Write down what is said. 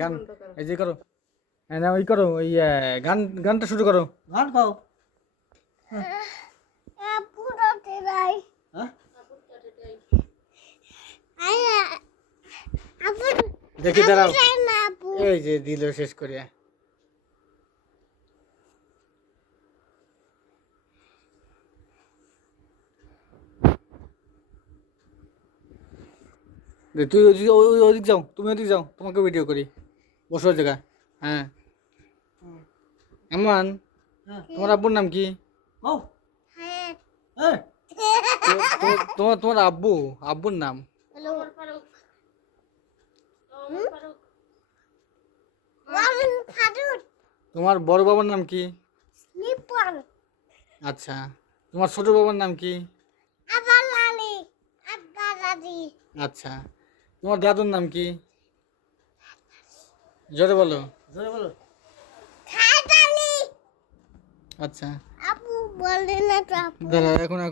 গান এই যে করো, না ওই করো, ওই গানটা শুরু করো। গান গাও। দেখি দাঁড়াও, এই যে দিল শেষ করিয়া। তুই ওদিক যাও, তুমি ওদিক যাও, তোমাকে ভিডিও করি, বসো জায়গা। হ্যাঁ এমন, তোমার আব্বুর নাম কি? তোমার আব্বুর নাম? তোমার বড় বাবার নাম কি? আচ্ছা, তোমার ছোট বাবার নাম কি? আচ্ছা, তোমার দাদুর নাম কি? জোরে বলো। জোরে বলো। আচ্ছা আপু বলে না তো আপু। দাঁড়া, এখন আমি